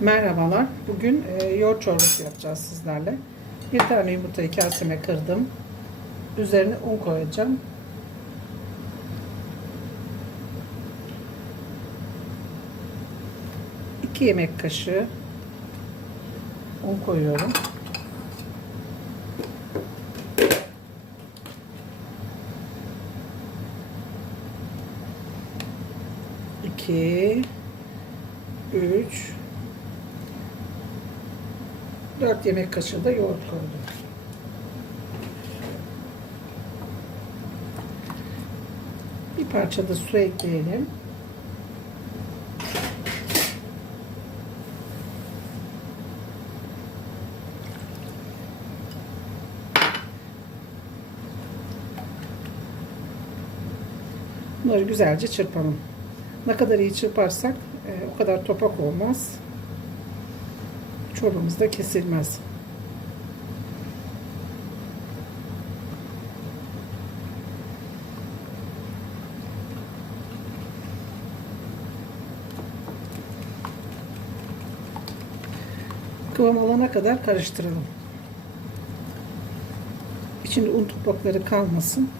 Merhabalar. Bugün e, yoğurt çorbası yapacağız sizlerle. Bir tane yumurtayı kaseme kırdım. Üzerine un koyacağım. İki yemek kaşığı un koyuyorum. İki, üç, 4 yemek kaşığı da yoğurt koydum. Bir parça da su ekleyelim. Bunları güzelce çırpalım. Ne kadar iyi çırparsak e, o kadar topak olmaz çorbamız da kesilmez. Kıvam alana kadar karıştıralım. İçinde un topakları kalmasın.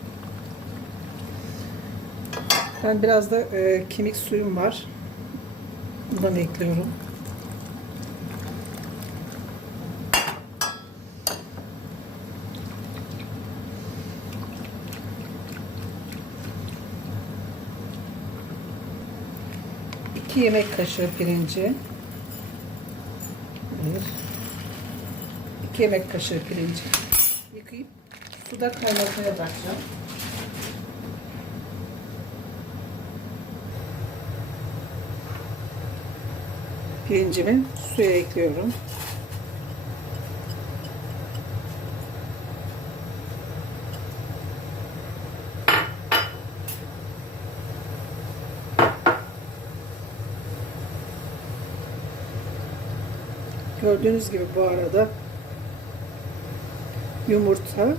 Ben biraz da e, kemik suyum var. Bundan ekliyorum. İki yemek kaşığı pirinci. Bir. İki yemek kaşığı pirinci. Yıkayıp suda kaynatmaya bırakacağım. Pirincimi suya ekliyorum. Gördüğünüz gibi bu arada yumurta,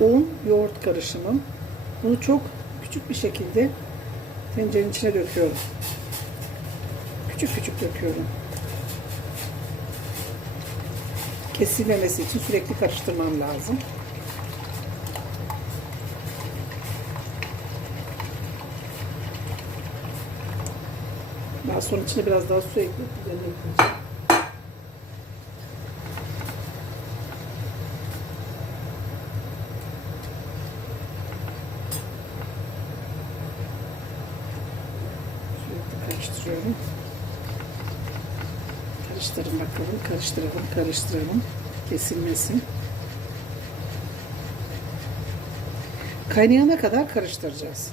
un, yoğurt karışımı. Bunu çok küçük bir şekilde tencerenin içine döküyorum. Küçük küçük döküyorum. Kesilmemesi için sürekli karıştırmam lazım. Daha sonra içine biraz daha su ekleyip üzerine ekleyeceğim. Karıştırın bakalım. Karıştıralım, karıştıralım. Kesilmesin. Kaynayana kadar karıştıracağız.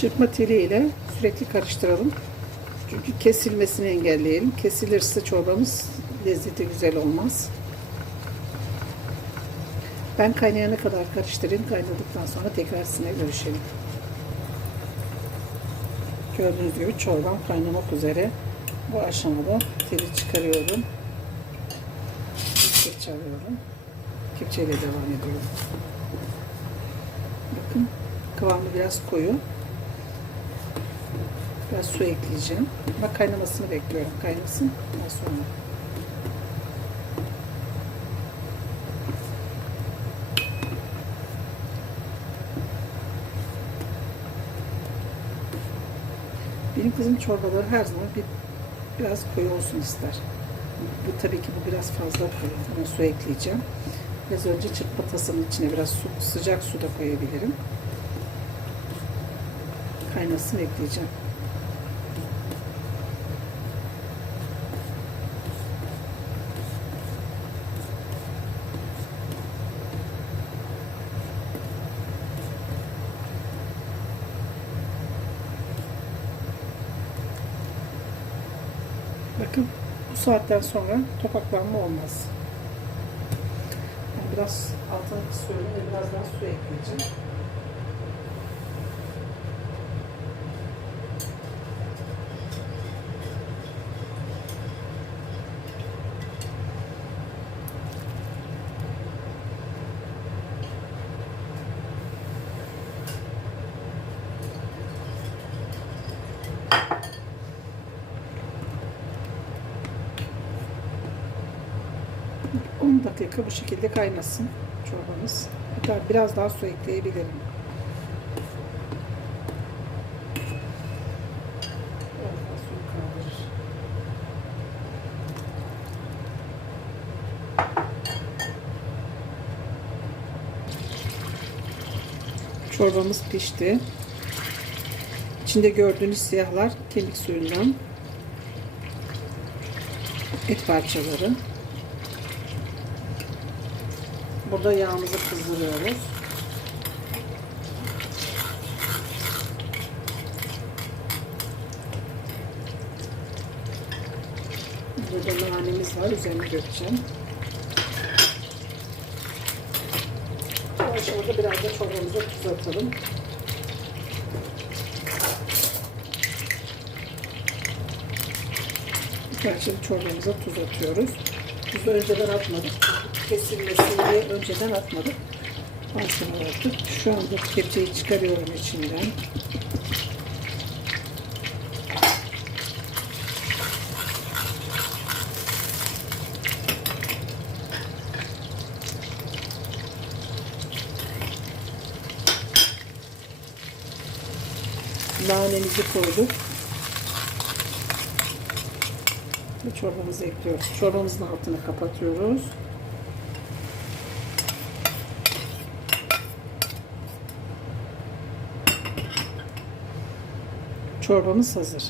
Çırpma teliyle sürekli karıştıralım. Çünkü kesilmesini engelleyelim. Kesilirse çorbamız lezzeti güzel olmaz. Ben kaynayana kadar karıştırayım. Kaynadıktan sonra tekrar sizinle görüşelim. Gördüğünüz gibi çorbam kaynamak üzere. Bu aşamada teli çıkarıyorum. Kepçe alıyorum. Kepçeyle devam ediyorum. Bakın kıvamı biraz koyu. Biraz su ekleyeceğim. Bak kaynamasını bekliyorum. Kaynasın. Daha sonra. Benim kızım çorbaları her zaman bir biraz koyu olsun ister. Bu tabii ki bu biraz fazla koyu. Buna su ekleyeceğim. Biraz önce çırpma tasının içine biraz su, sıcak su da koyabilirim. Kaynasın ekleyeceğim. Bakın bu saatten sonra topaklanma olmaz. Biraz altına kısıyorum ve biraz daha su ekleyeceğim. 10 dakika bu şekilde kaynasın çorbamız. Hatta biraz daha su ekleyebilirim. Çorbamız pişti. İçinde gördüğünüz siyahlar kemik suyundan et parçaları. Burada yağımızı kızdırıyoruz. Burada nanemiz var. Üzerine dökeceğim. Bu aşamada biraz da çorbamıza tuz. Şimdi çorbamıza tuz atıyoruz. Tuzu önceden atmadık. Kesilmesin diye önceden atmadık. Malzeme attık. Şu anda kepçeyi çıkarıyorum içinden. Nanemizi koyduk. Ve çorbamızı ekliyoruz. Çorbamızın altını kapatıyoruz. Çorbamız hazır.